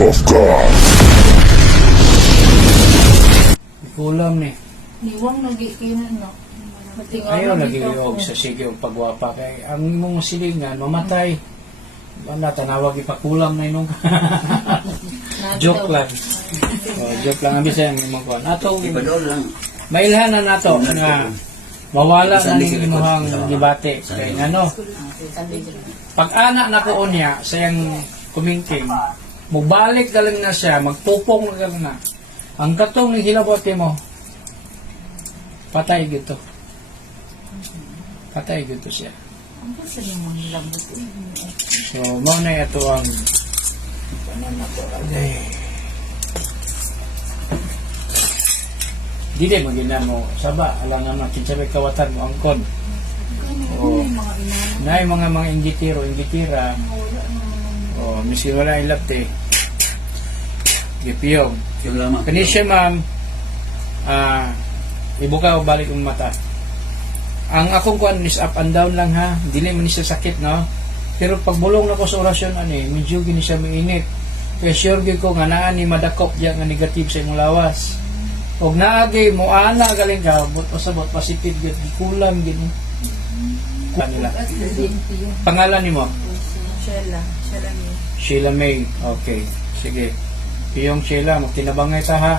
of God. Kulam ni. Niwang nagikinan, no? Ayaw nag-iog sa sige o pagwapa kay ang imong silingan mamatay. Banda tanawag ipakulam na inong. Joke lang. Joke lang ang bisan imong kon. Atong mailhanan nato nga mawala na ning imong gibate kay ngano. Pag anak na ko unya sayang kumingking, mubalik dalang na siya, magtupong na lang na. Ang katong ni hilabote mo, patay gito. Patay gito siya. Ang gusto niyo mong lambot eh. So, mo na ito ang panan na to. Dili mo gina mo saba alang na kinsabay kawatan mo angkon. O nay mga inggitiro inggitira. O misi wala ilapte. Gipiyog. Kani siya ma'am ibuka o balik ang mata. Ang akong kuan is up and down lang ha. Dili man siya sakit no. Pero pag bulong na ko sa orasyon ani, medyo gini siya mainit. Kaya sure gyud ko nga naa ni madakop diya nga negative sa imong lawas. Og naagi mo ana galing ka but pasabot positive gyud kulam gyud. Kanila. Pangalan nimo? Sheila May. Okay. Sige. Iyong Sheila, magtinabangay ta ha.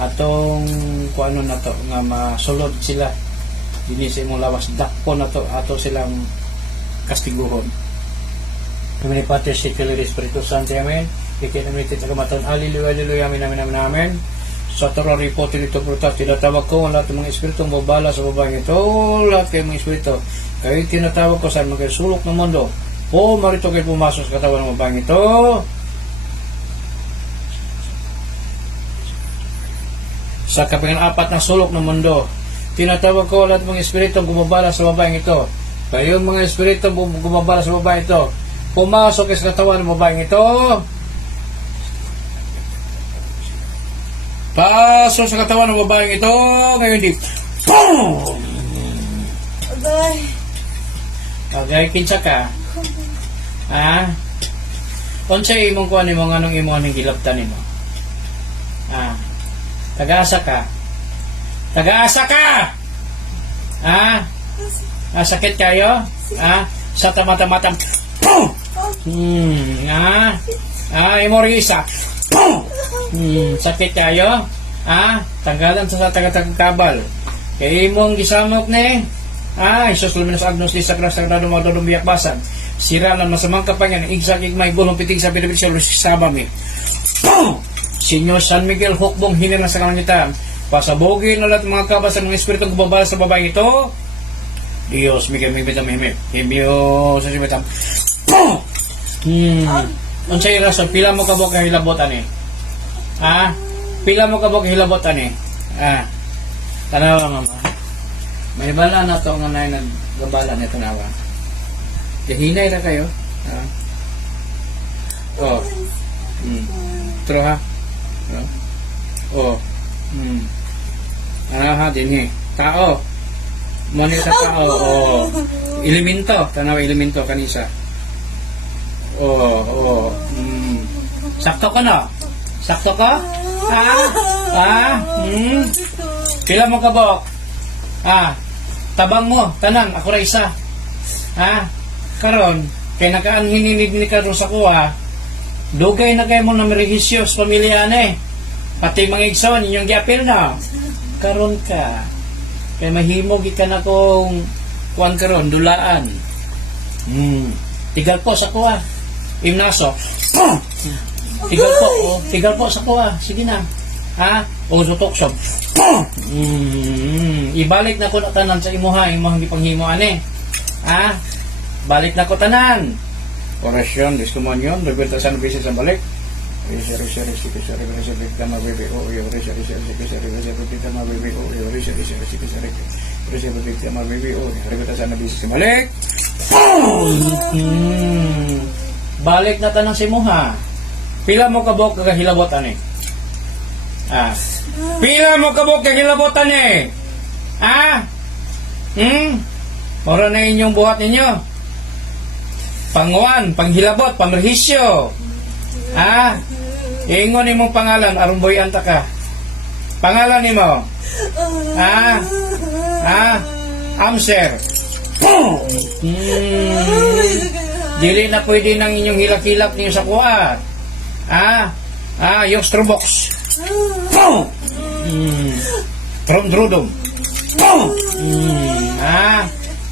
Atong kuano na to nga masulod sila. Dini sa imong lawas dakpo na to ato silang kastiguhon. Kami ni Pater si Filio Espiritu Santo, amen. Ikinamitin sa kamaton, hallelujah, hallelujah, amen, amen, amen, amen. Sa torari po, tinito prutas, tinatawag ko ang lahat ng mga espiritong babala sa babaeng ito, lahat kayo mga espiritu. Kaya tinatawag ko sa mga sulok ng mundo. O marito kayo pumasok sa katawan ng babaeng ito. Sa kapingan-apat ng sulok ng mundo, tinatawag ko lahat ng mga espiritong gumabala sa babaeng ito. Kaya yung mga espiritong gumabala sa babaeng ito, pumasok sa katawan ng babaeng ito. Pasok sa katawan ng babaeng ito. Ngayon di. Boom! Agay. Agay, kinsa ka? Ha? Unsay imong kuan imong anong imong ning gilaptan nimo? Ha? Tagaasa ka? Tagaasa ka! Ha? Sakit kayo? Ha? Sa tamata-matang. Boom! Imorisa. Sakit kayo? Tanggalan sa taga-kabal. Kaya imong gisamok ni Isus luminos agnos di sakras sagrado madodong biyak basan. Sira lang masamang kapangan igsak igmay gulong piting sa pinabitsyo sabam ni. Senyor San Miguel hukbong hilang sa kalangitan. Pasabogin na lahat mga kabas sa mga espiritu gumabala sa babae ito. Dios Miguel mibita mihimip. Himyo sa sibitam. Unsay rason pila mo kabog nga hilabotan ni? Pila mo kabog hilabotan ni? Tanawa mama. May bala na to nga nay naggabala nito nawa. Hinay ra kayo. Tro ha. Dinhi. Tao. Monita tao. Elemento. Tanawa elemento kanisa. Sakto ka na? Sakto ka? Pila mo kabok? Tabang mo, tanan, ako ra isa. Karon, kay nakaanhininig ni karon sa kuha, dugay na kayo mo na merehisyo sa pamilya ni. Pati mga igsoon, inyong giapil na. Karon ka. Kay mahimog ka na kong kuwan karon, dulaan. Tigal po sa kuha. Imnaso. Tigal po sa kuha. Sige na. O tutoksob. Ibalik na ko na tanan sa imuha, imong gipanghimo ani. Balik na ko tanan. Orasyon, diskomunyon, rebentasyon bisis sa balik. Balik na tanan sa imuha. Pila mo kabok kagahilabot ani? Pila mo kabok kagahilabot ani? Ora na inyong buhat ninyo. Panguan, panghilabot, pamrehisyo. Ingon imong pangalan, aron boyan ta ka. Pangalan nimo. Amser. Dili na pwede nang inyong hilak-hilak niyo sa kuha. Yung strobox. Trondrodom.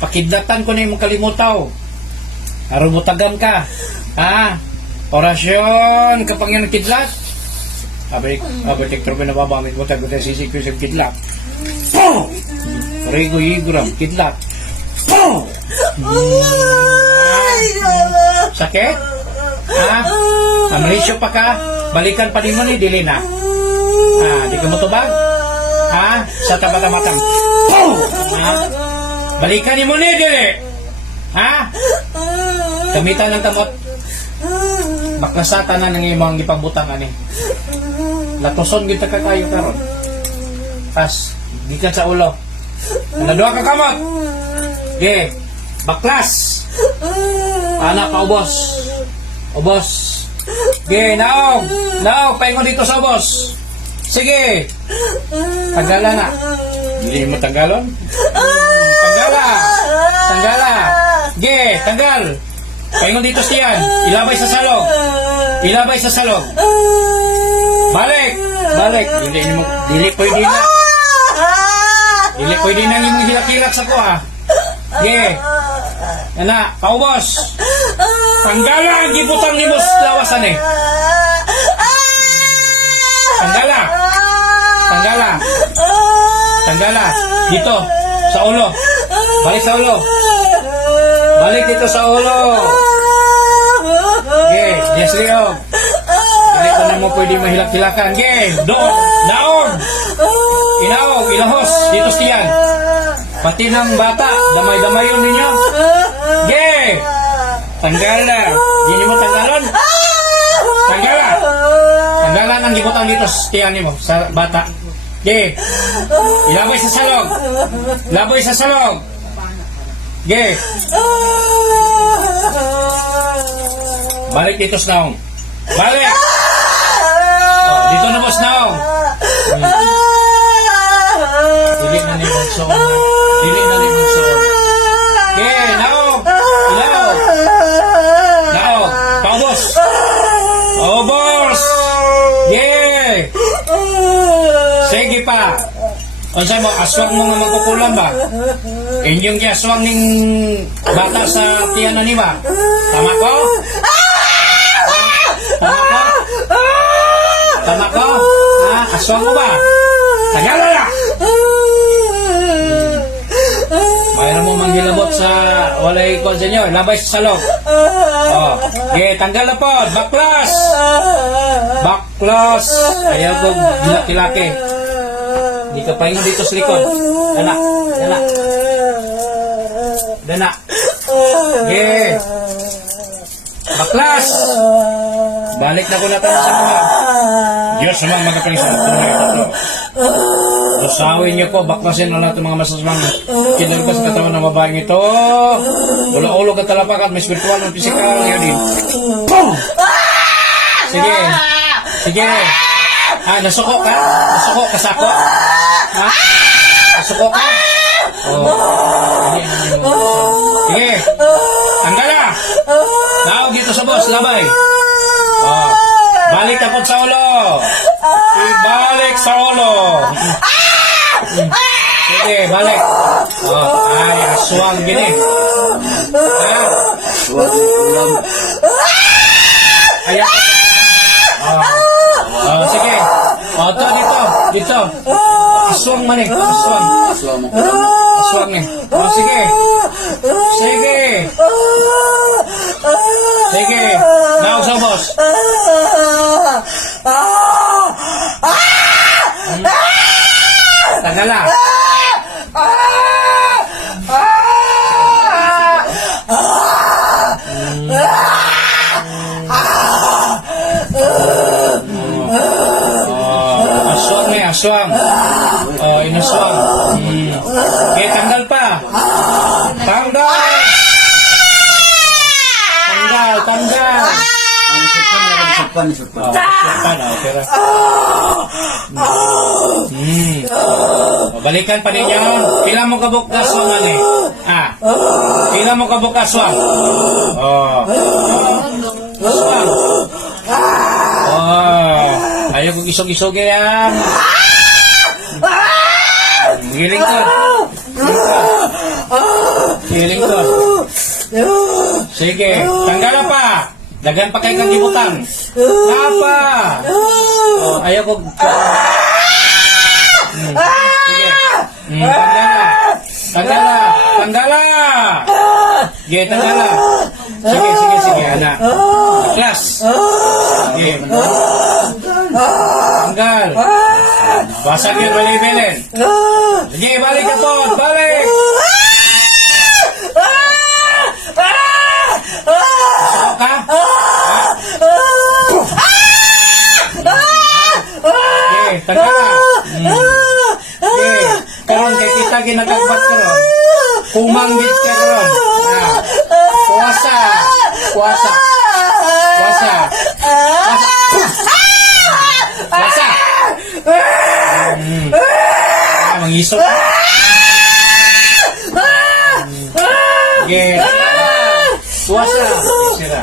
Pakidlatan ko na yung kalimutaw. Arubutagan ka. Orasyon kapag yung kidlat. Abay, tektor ko na babamit mo tayo sisik ko sa kidlat. Rego yigram, kidlat. Sakit? Amalisyo pa ka? Balikan pa din mo ni dili na. Di ka mo tubag? Sa tabat-tabatang. Balikan ni mo ni dili. Gamitan ng kamot. Baklasata na ng imong gipabutang ani. Latuson kita ka kayo karon. Tas gikan sa ulo. Duha ka kamot. Baklas. Anak pa ubos. Ubos. Naog, paingon dito sa ubos. Sige. Tagalan na. Hindi mo tanggalon? Tanggala. Tanggal. Paingon dito siyan. Ilabay sa salog. Balik. Dili pwede na. Dili pwede na yung hilak-hilak sa kuha. Yana, paubos. Tanggala ang gibutang ni Bus lawasan eh. Tanggala. Dito, sa ulo. Balik sa ulo. Balik dito sa ulo. Desliog. Balik ko na mo pwede mahilak-hilakan. Doon. Naog. Inaog. Ilahos. Dito siyan. Pati ng bata. Damay-damay yun ninyo. Tanggala. Hindi mo tanggalon. Tanggalan ang gibutang dito siyan mo sa bata. Ilabay sa salog. Balik dito sa naong. Balik. Dito na mo sa naong. Dili na ni Monsoon. Naong. Paubos. Sige pa. Unsay mo aswang mo nga magkukulam ba? Inyong giaswang ning bata sa tiyan na ni ba? Tama ko? Aswang mo ba? Tagala! Mayroon mo manggilabot sa walay kon sa inyo. Labay sa salog. Tanggal na po. Baklas. Ayaw ko gilaki-laki. Hindi ka pahinga dito sa likod. Dana. Baklas. Balik na ko na tayo sa mga. Diyos naman magkapanisang tunay ito. Usawin niyo po, baklasin na natin mga masasamang kinarga sa katawan ng babaeng ito. Ulo-ulo ka talapak at may spiritual ng pisikal. Yun. Sige. Nasuko ka? Nasuko ka sa ako? Nasuko ka? Sige. Tanggala. Naog dito sa boss, labay. Balik tapos sa ulo. Ibalik sa ulo. Sige, balik. Aswang gini. Ayan. Sige. Dito. Aswang man eh. Aswang eh. Sige. Naog sa boss. Tagala. Aswang. Inaswang. Tanggal pa. Tanggal. Supan ni supan. Supan, pera. Balikan pa ninyo. Pila mo kabuk aswang ani? Pila mo kabuk aswang? Aswang. Ayaw kong isog-isog yan. Giling ko. Giling ko. Sige, tanggala pa. Dagan pa kayo kang gibutan. Apa? Ayaw ko. Sige. Tanggala. Tanggala. Sige, tanggala. Sige, anak. Kelas. Sige. Tanggal. Basag yung balibilin. Sige, balik ka po. Balik. Pasok ka? Sige, tanggala. Sige, karon kay kita ginagagbat karon. Kumanggit ka karon. Puasa. Puasa. Puasa. Puasa. Mangisok. Sige. Puasa. Sira.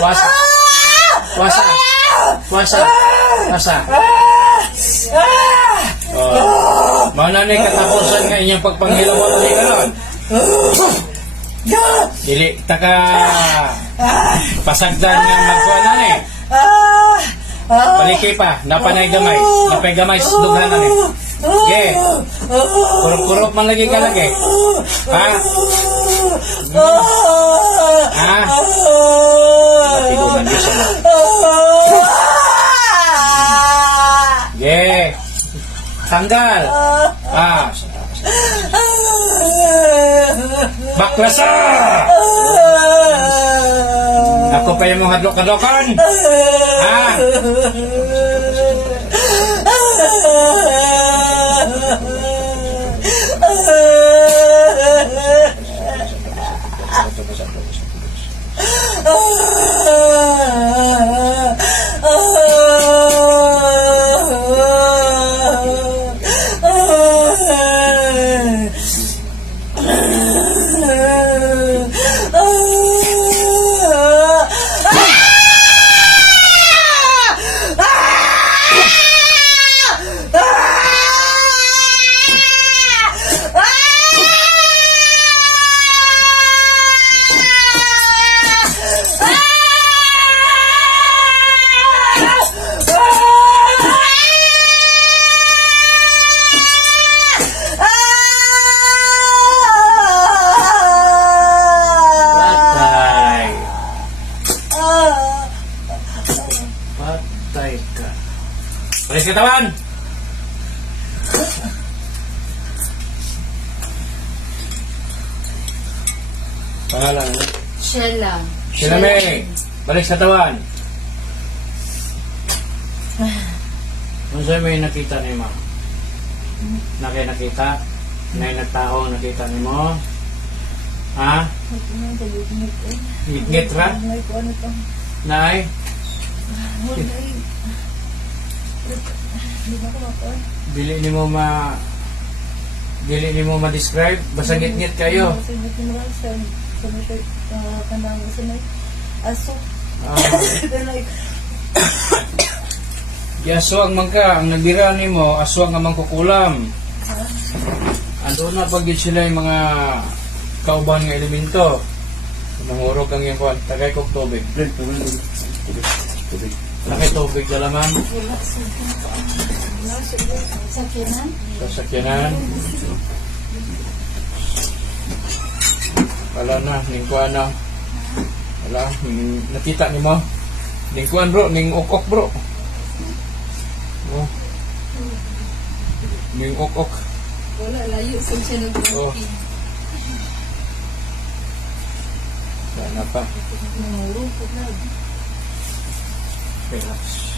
Puasa. Puasa. Puasa. Puasa. Mana ni katapusan nga inyong pagpanghilaw mo ni karon? Dili taka pasagdan nga magkuha na ni. Baliki pa, napanay gamay. Napay gamay sa dughan na ni. Ge. Kurop-kurop man lagi ka lagi. Ha? Ha? Natigunan niyo sa mga. Ge. Tanggal. Baklasa. Ako pa yung mga hadlok-hadlokan. Ha? Patay ka. Palis katawan! Pangalan, ano? Sheila. Sila May! Balik sa tawan! Ano sa'yo may nakita ni Ma? Nakita? May nagtao nakita ni mo? Ha? Ngit ra? Nay? Dili ni mo ma-describe? Basta ngit-ngit kayo. Di aswang man ka, ang nagbira ni mo, aswang ang mangkukulam. Ando na pagid sila yung mga kauban nga elemento. Mangurog ang yung kuwan, tagay kong tubig. Nakay tubig ka laman. Sasakyanan. Wala na, ning kuwan na. Wala, nakita ni mo. Ning kuwan bro, ning ok-ok bro. Oh. Ning ok-ok. Wala, layo sa siya Oh. Sana pa. nag-Mangurong ko na. Relax.